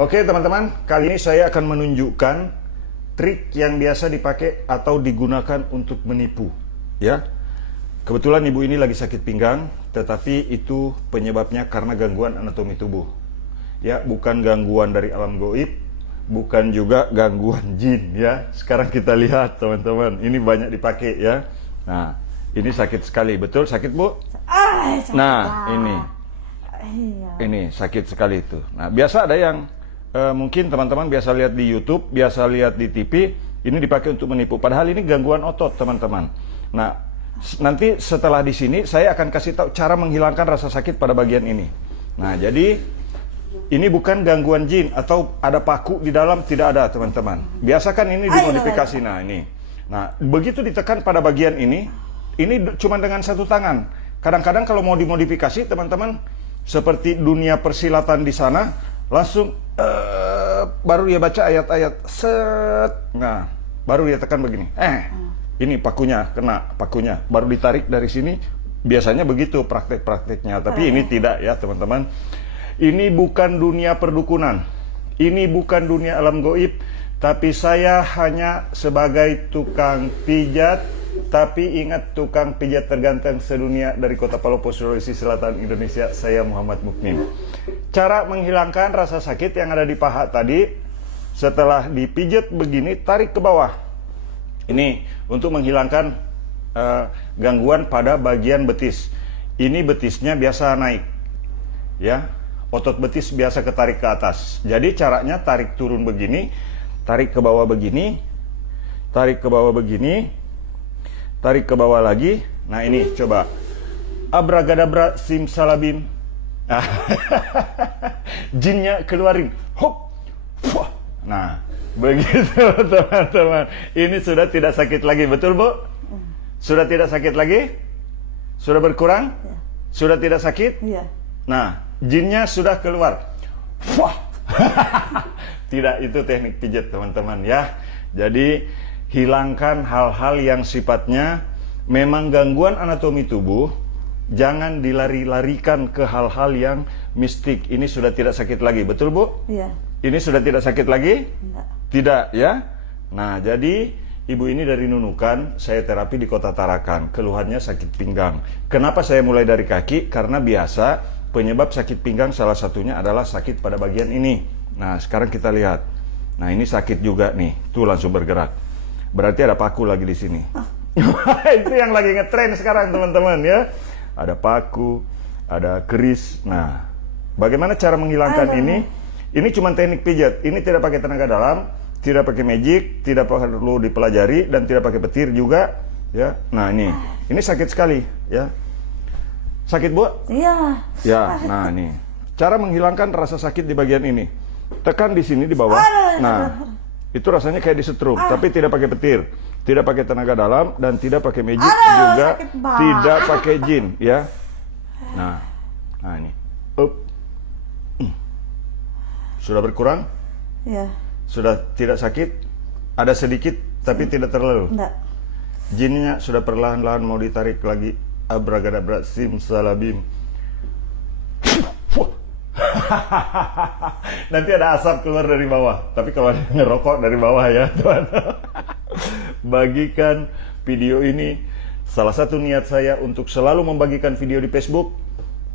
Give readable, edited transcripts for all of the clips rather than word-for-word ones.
Oke teman-teman, kali ini saya akan menunjukkan trik yang biasa dipakai atau digunakan untuk menipu. Ya, kebetulan ibu ini lagi sakit pinggang, tetapi itu penyebabnya karena gangguan anatomi tubuh. Ya, bukan gangguan dari alam goib, bukan juga gangguan jin. Ya, sekarang kita lihat teman-teman, ini banyak dipakai ya. Nah, ini sakit sekali, betul sakit bu? Nah, ini sakit sekali itu. Nah, biasa ada yang mungkin teman-teman biasa lihat di YouTube, biasa lihat di TV, ini dipakai untuk menipu. Padahal ini gangguan otot, teman-teman. Nah, nanti setelah di sini saya akan kasih tahu cara menghilangkan rasa sakit pada bagian ini. Nah, jadi ini bukan gangguan jin atau ada paku di dalam, tidak ada, teman-teman. Biasa kan ini dimodifikasi. Nah, ini. Nah, begitu ditekan pada bagian ini cuma dengan satu tangan. Kadang-kadang kalau mau dimodifikasi, teman-teman, seperti dunia persilatan di sana, langsung baru dia baca ayat-ayat, set, nah baru dia tekan begini, ini pakunya, kena pakunya, baru ditarik dari sini. Biasanya begitu praktek-prakteknya, tapi ini tidak ya teman-teman. Ini bukan dunia perdukunan, ini bukan dunia alam goib, tapi saya hanya sebagai tukang pijat. Tapi ingat, tukang pijat terganteng sedunia dari Kota Palopo, Sulawesi Selatan, Indonesia. Saya Muhammad Mukmin. Cara menghilangkan rasa sakit yang ada di paha tadi, setelah dipijat begini, tarik ke bawah. Ini untuk menghilangkan gangguan pada bagian betis. Ini betisnya biasa naik, ya. Otot betis biasa ketarik ke atas. Jadi caranya tarik turun begini, tarik ke bawah begini, tarik ke bawah begini, tarik ke bawah lagi. Nah ini coba abragadabra simsalabim. Jinnya keluarin. Hop. Nah begitu teman-teman. Ini sudah tidak sakit lagi, betul bu? Sudah tidak sakit lagi? Sudah berkurang? Ya. Sudah tidak sakit? Ya. Nah jinnya sudah keluar. Tidak, itu teknik pijat teman-teman ya. Jadi hilangkan hal-hal yang sifatnya memang gangguan anatomi tubuh. Jangan dilari-larikan ke hal-hal yang mistik. Ini sudah tidak sakit lagi, betul bu? Iya. Ini sudah tidak sakit lagi? Enggak. Tidak ya. Nah jadi ibu ini dari Nunukan, saya terapi di Kota Tarakan. Keluhannya sakit pinggang. Kenapa saya mulai dari kaki? Karena biasa penyebab sakit pinggang salah satunya adalah sakit pada bagian ini. Nah sekarang kita lihat. Nah ini sakit juga nih, tuh langsung bergerak. Berarti ada paku lagi di sini. Itu yang lagi ngetren sekarang teman-teman ya. Ada paku, ada keris. Nah, bagaimana cara menghilangkan ini? Ini cuma teknik pijat. Ini tidak pakai tenaga dalam, tidak pakai magic, tidak perlu dipelajari, dan tidak pakai petir juga. Ya, nah ini sakit sekali. Ya, sakit bu? Iya. Ya, nah ini cara menghilangkan rasa sakit di bagian ini. Tekan di sini di bawah. Nah. Itu rasanya kayak disetrum, tapi tidak pakai petir, tidak pakai tenaga dalam, dan tidak pakai magic, juga tidak pakai jin, ya. Nah ini, sudah berkurang, ya. Sudah tidak sakit, ada sedikit, tapi tidak terlalu. Enggak. Jinnya sudah perlahan-lahan mau ditarik lagi, abragadabra simsalabim. Nanti ada asap keluar dari bawah. Tapi kalau ada ngerokok dari bawah ya teman. Bagikan video ini. Salah satu niat saya untuk selalu membagikan video di Facebook,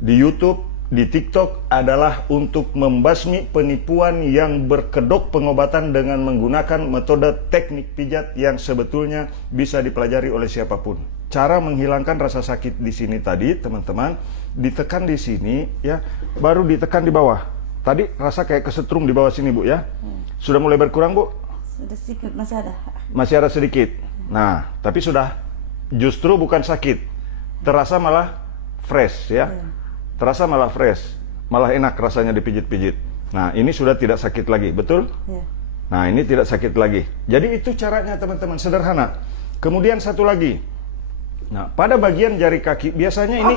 di YouTube, di TikTok adalah untuk membasmi penipuan yang berkedok pengobatan dengan menggunakan metode teknik pijat yang sebetulnya bisa dipelajari oleh siapapun. Cara menghilangkan rasa sakit di sini tadi, teman-teman, ditekan di sini ya, baru ditekan di bawah. Tadi rasa kayak kesetrum di bawah sini, Bu ya. Sudah mulai berkurang, Bu? Sudah sedikit, masih ada. Masih ada sedikit. Nah, tapi sudah justru bukan sakit. Terasa malah fresh ya. Terasa malah fresh, malah enak rasanya dipijit-pijit. Nah, ini sudah tidak sakit lagi, betul? Ya. Nah, ini tidak sakit lagi. Jadi itu caranya teman-teman, sederhana. Kemudian satu lagi. Nah, pada bagian jari kaki biasanya ini,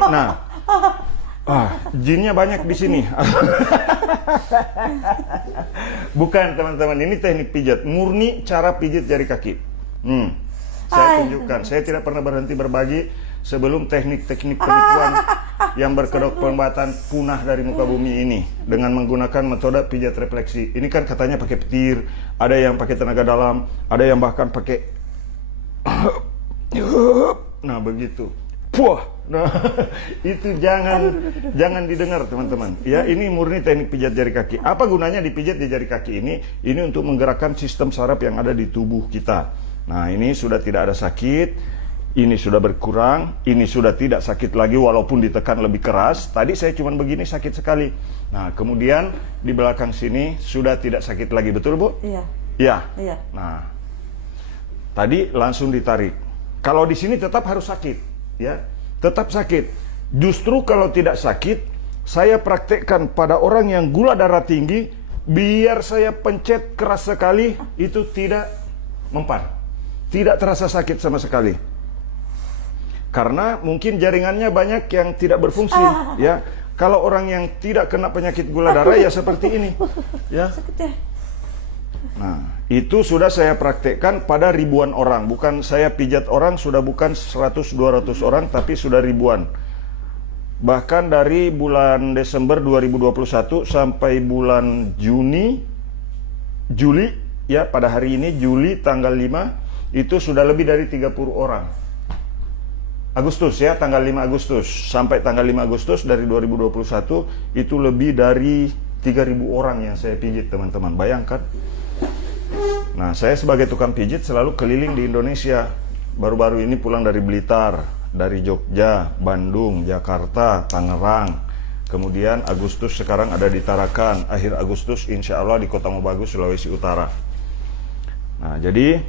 jinnya banyak di sini. Bukan teman-teman, ini teknik pijat, murni cara pijit jari kaki. Saya tunjukkan, saya tidak pernah berhenti berbagi. sebelum teknik-teknik penipuan yang berkedok pembatan punah dari muka bumi ini dengan menggunakan metode pijat refleksi. Ini kan katanya pakai petir, ada yang pakai tenaga dalam, ada yang bahkan pakai nah begitu. Puah. Nah, itu jangan didengar teman-teman. Ya, ini murni teknik pijat jari kaki. Apa gunanya dipijat di jari kaki ini? Ini untuk menggerakkan sistem saraf yang ada di tubuh kita. Nah, ini sudah tidak ada sakit, ini sudah berkurang, ini sudah tidak sakit lagi walaupun ditekan lebih keras. Tadi saya cuma begini sakit sekali. Nah, kemudian di belakang sini sudah tidak sakit lagi, betul Bu? Iya. Iya. Iya. Nah, tadi langsung ditarik. Kalau di sini tetap harus sakit, ya, tetap sakit. Justru kalau tidak sakit, saya praktekkan pada orang yang gula darah tinggi, biar saya pencet keras sekali, itu tidak mempan, tidak terasa sakit sama sekali. Karena mungkin jaringannya banyak yang tidak berfungsi, ya. Kalau orang yang tidak kena penyakit gula darah ya seperti ini, ya. Sakit ya. Nah, itu sudah saya praktekkan pada ribuan orang. Bukan saya pijat orang, sudah bukan 100-200 orang, tapi sudah ribuan. Bahkan dari bulan Desember 2021 sampai bulan Juli, ya pada hari ini, Juli tanggal 5, itu sudah lebih dari 30 orang. Agustus ya, tanggal 5 Agustus. Sampai tanggal 5 Agustus dari 2021, itu lebih dari 3.000 orang yang saya pijit, teman-teman. Bayangkan. Nah, saya sebagai tukang pijit selalu keliling di Indonesia. Baru-baru ini pulang dari Blitar, dari Jogja, Bandung, Jakarta, Tangerang. Kemudian Agustus sekarang ada di Tarakan. Akhir Agustus insya Allah di Kota Mobagus, Sulawesi Utara. Nah, jadi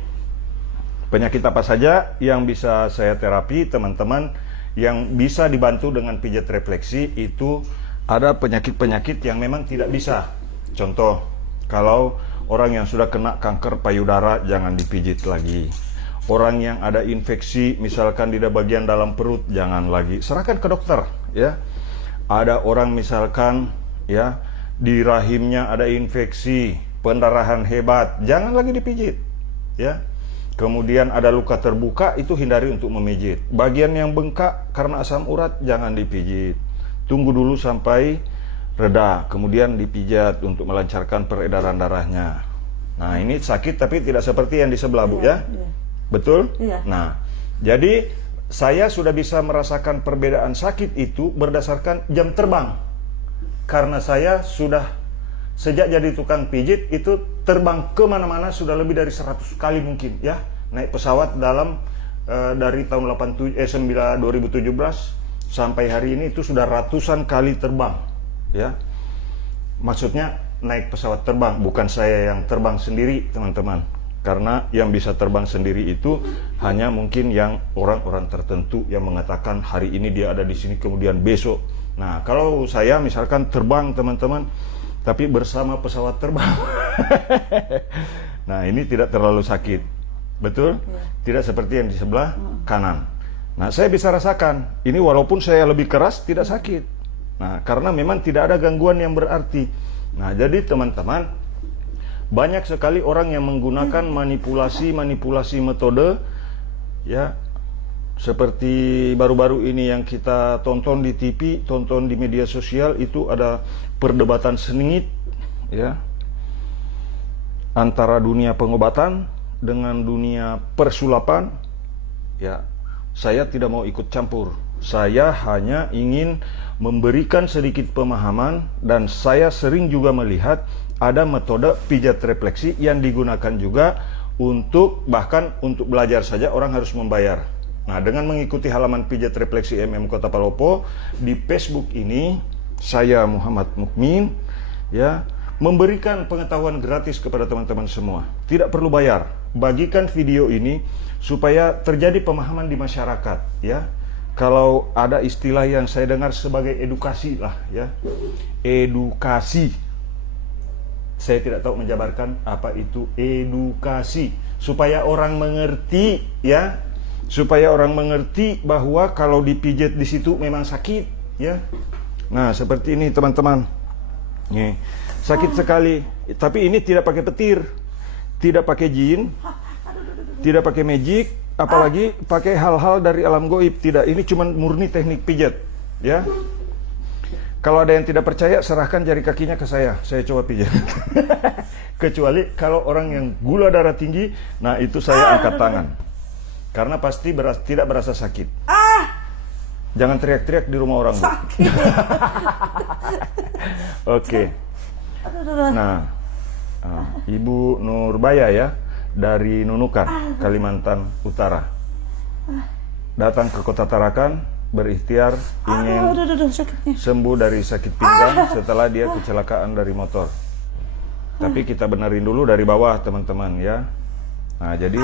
penyakit apa saja yang bisa saya terapi, teman-teman, yang bisa dibantu dengan pijat refleksi itu ada penyakit-penyakit yang memang tidak bisa. Contoh, kalau orang yang sudah kena kanker payudara jangan dipijit lagi. Orang yang ada infeksi misalkan di bagian dalam perut jangan lagi. Serahkan ke dokter, ya. Ada orang misalkan ya di rahimnya ada infeksi, pendarahan hebat, jangan lagi dipijit, ya. Kemudian ada luka terbuka, itu hindari untuk memijit. Bagian yang bengkak karena asam urat jangan dipijit. Tunggu dulu sampai reda, kemudian dipijat untuk melancarkan peredaran darahnya. Nah, ini sakit tapi tidak seperti yang di sebelah, Bu, ya? Iya. Betul? Iya. Nah, jadi saya sudah bisa merasakan perbedaan sakit itu berdasarkan jam terbang. Karena saya sudah sejak jadi tukang pijit itu terbang kemana-mana sudah lebih dari 100 kali mungkin, ya. Naik pesawat dalam dari tahun 2017 sampai hari ini itu sudah ratusan kali terbang. Ya, maksudnya naik pesawat terbang, bukan saya yang terbang sendiri, teman-teman. Karena yang bisa terbang sendiri itu hanya mungkin yang orang-orang tertentu yang mengatakan hari ini dia ada di sini, kemudian besok. Nah, kalau saya misalkan terbang, teman-teman, tapi bersama pesawat terbang, nah ini tidak terlalu sakit, betul? Tidak seperti yang di sebelah kanan. Nah, saya bisa rasakan ini walaupun saya lebih keras tidak sakit. Nah, karena memang tidak ada gangguan yang berarti. Nah, jadi teman-teman, banyak sekali orang yang menggunakan manipulasi metode, ya, seperti baru-baru ini yang kita tonton di TV, tonton di media sosial, itu ada perdebatan sengit, ya, antara dunia pengobatan dengan dunia persulapan. Ya, saya tidak mau ikut campur. Saya hanya ingin memberikan sedikit pemahaman, dan saya sering juga melihat ada metode pijat refleksi yang digunakan juga untuk, bahkan untuk belajar saja orang harus membayar. Nah, dengan mengikuti halaman pijat refleksi MM Kota Palopo di Facebook ini, saya Muhammad Mukmin, ya, memberikan pengetahuan gratis kepada teman-teman semua. Tidak perlu bayar. Bagikan video ini supaya terjadi pemahaman di masyarakat, ya. Kalau ada istilah yang saya dengar sebagai edukasi lah, ya, edukasi. Saya tidak tahu menjabarkan apa itu edukasi, supaya orang mengerti, ya, supaya orang mengerti bahwa kalau dipijat di situ memang sakit, ya. Nah, seperti ini teman-teman, nih, sakit sekali. Tapi ini tidak pakai petir, tidak pakai jin, tidak pakai magic, apalagi pakai hal-hal dari alam goib. Tidak, ini cuma murni teknik pijat, ya. Kalau ada yang tidak percaya, serahkan jari kakinya ke saya coba pijat. Kecuali kalau orang yang gula darah tinggi, nah itu saya angkat tangan. Karena pasti tidak berasa sakit. Jangan teriak-teriak di rumah orang. Sakit. Oke. Nah, Ibu Nurbaya ya, dari Nunukan, Kalimantan Utara. Datang ke Kota Tarakan, berikhtiar ingin sembuh dari sakit pinggang setelah dia kecelakaan dari motor. Tapi kita benerin dulu dari bawah, teman-teman ya. Nah, jadi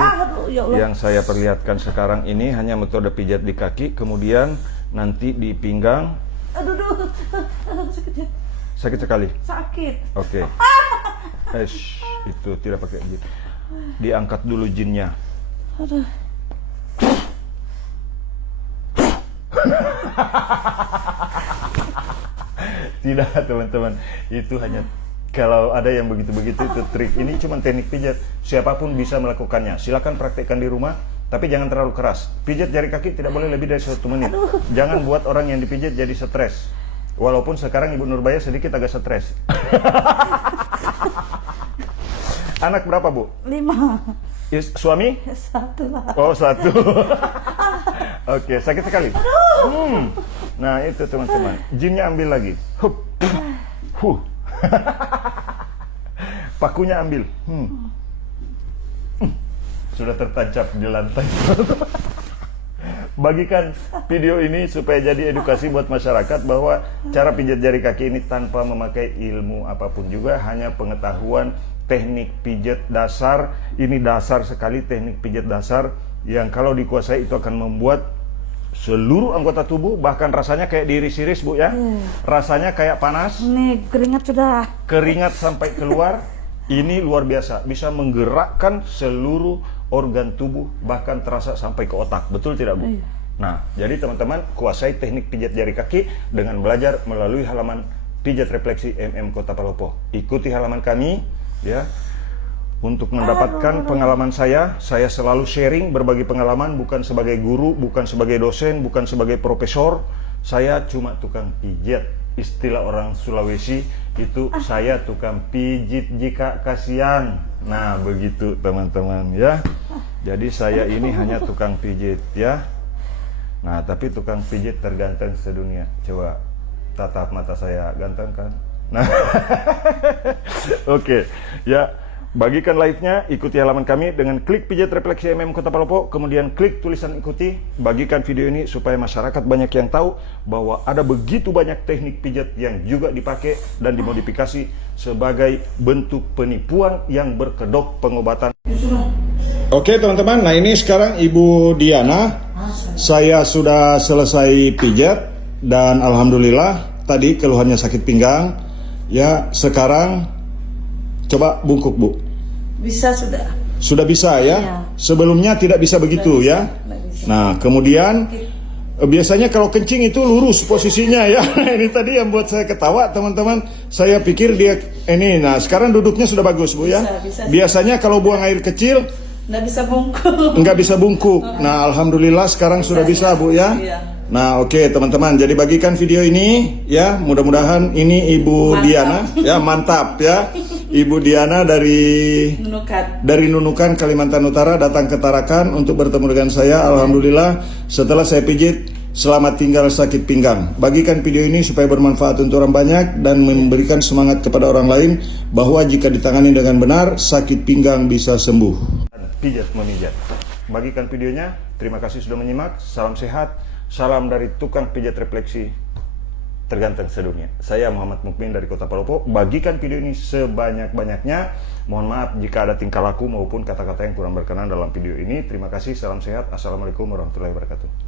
yang saya perlihatkan sekarang ini hanya metode pijat di kaki, kemudian nanti di pinggang. Sakit ya? Sakit sekali? Sakit. Oke. Itu tidak pakai jin. Diangkat dulu jinnya. Tidak, teman-teman. Itu hanya kalau ada yang begitu-begitu, itu trik. Ini cuma teknik pijat. Siapapun bisa melakukannya. Silakan praktekkan di rumah, tapi jangan terlalu keras. Pijat jari kaki tidak boleh lebih dari 1 menit. Jangan buat orang yang dipijat jadi stres. Walaupun sekarang Ibu Nurbaya sedikit agak stres. Anak berapa, Bu? 5. Suami? 1 lah. Oh, 1. Oke, sakit sekali. Nah, itu teman-teman. Jinnya ambil lagi. Hup. Pakunya ambil. Sudah tertancap di lantai. Bagikan video ini supaya jadi edukasi buat masyarakat bahwa cara pijat jari kaki ini tanpa memakai ilmu apapun juga, hanya pengetahuan teknik pijat dasar. Ini dasar sekali, teknik pijat dasar yang kalau dikuasai itu akan membuat seluruh anggota tubuh, bahkan rasanya kayak diiris-iris, Bu ya. Rasanya kayak panas. Nih, keringat sudah. Keringat sampai keluar. Ini luar biasa, bisa menggerakkan seluruh organ tubuh, bahkan terasa sampai ke otak. Betul tidak, Bu? Nah, jadi teman-teman kuasai teknik pijat jari kaki dengan belajar melalui halaman Pijat Refleksi MM Kota Palopo. Ikuti halaman kami ya. Untuk mendapatkan pengalaman saya selalu sharing berbagi pengalaman, bukan sebagai guru, bukan sebagai dosen, bukan sebagai profesor. Saya cuma tukang pijat. Istilah orang Sulawesi itu saya tukang pijit jika kasihan. Nah, begitu teman-teman ya. Jadi saya ini hanya tukang pijit ya. Nah, tapi tukang pijit terganteng sedunia. Coba tatap mata saya, ganteng kan? Nah, oke ya. Bagikan live-nya, ikuti halaman kami dengan klik Pijat Refleksi MM Kota Palopo, kemudian klik tulisan ikuti. Bagikan video ini supaya masyarakat banyak yang tahu bahwa ada begitu banyak teknik pijat yang juga dipakai dan dimodifikasi sebagai bentuk penipuan yang berkedok pengobatan. Oke teman-teman, nah ini sekarang Ibu Diana. Saya sudah selesai pijat dan alhamdulillah tadi keluhannya sakit pinggang. Ya, sekarang coba bungkuk, Bu. Bisa sudah. Sudah bisa ya? Ya. Sebelumnya tidak bisa begitu ya? Bisa. Nah, kemudian biasanya kalau kencing itu lurus posisinya ya. Ini tadi yang buat saya ketawa, teman-teman. Saya pikir dia ini. Nah, sekarang duduknya sudah bagus, Bu ya? Bisa. Biasanya kalau buang air kecil Nggak bisa bungkuk. nggak bisa bungkuk. Nah, alhamdulillah sekarang sudah bisa, Bu ya? Iya. Nah, oke teman-teman. Jadi bagikan video ini ya. Mudah-mudahan ini Ibu Mantap. Diana ya, mantap ya. Ibu Diana dari Nunukan, Kalimantan Utara datang ke Tarakan untuk bertemu dengan saya. Alhamdulillah setelah saya pijit, selamat tinggal sakit pinggang. Bagikan video ini supaya bermanfaat untuk orang banyak dan memberikan semangat kepada orang lain bahwa jika ditangani dengan benar, sakit pinggang bisa sembuh. Pijat memijat. Bagikan videonya. Terima kasih sudah menyimak. Salam sehat. Salam dari tukang pijat refleksi terganteng sedunia. Saya Muhammad Mukmin dari Kota Palopo. Bagikan video ini sebanyak-banyaknya. Mohon maaf jika ada tingkah laku maupun kata-kata yang kurang berkenan dalam video ini. Terima kasih, salam sehat. Assalamualaikum warahmatullahi wabarakatuh.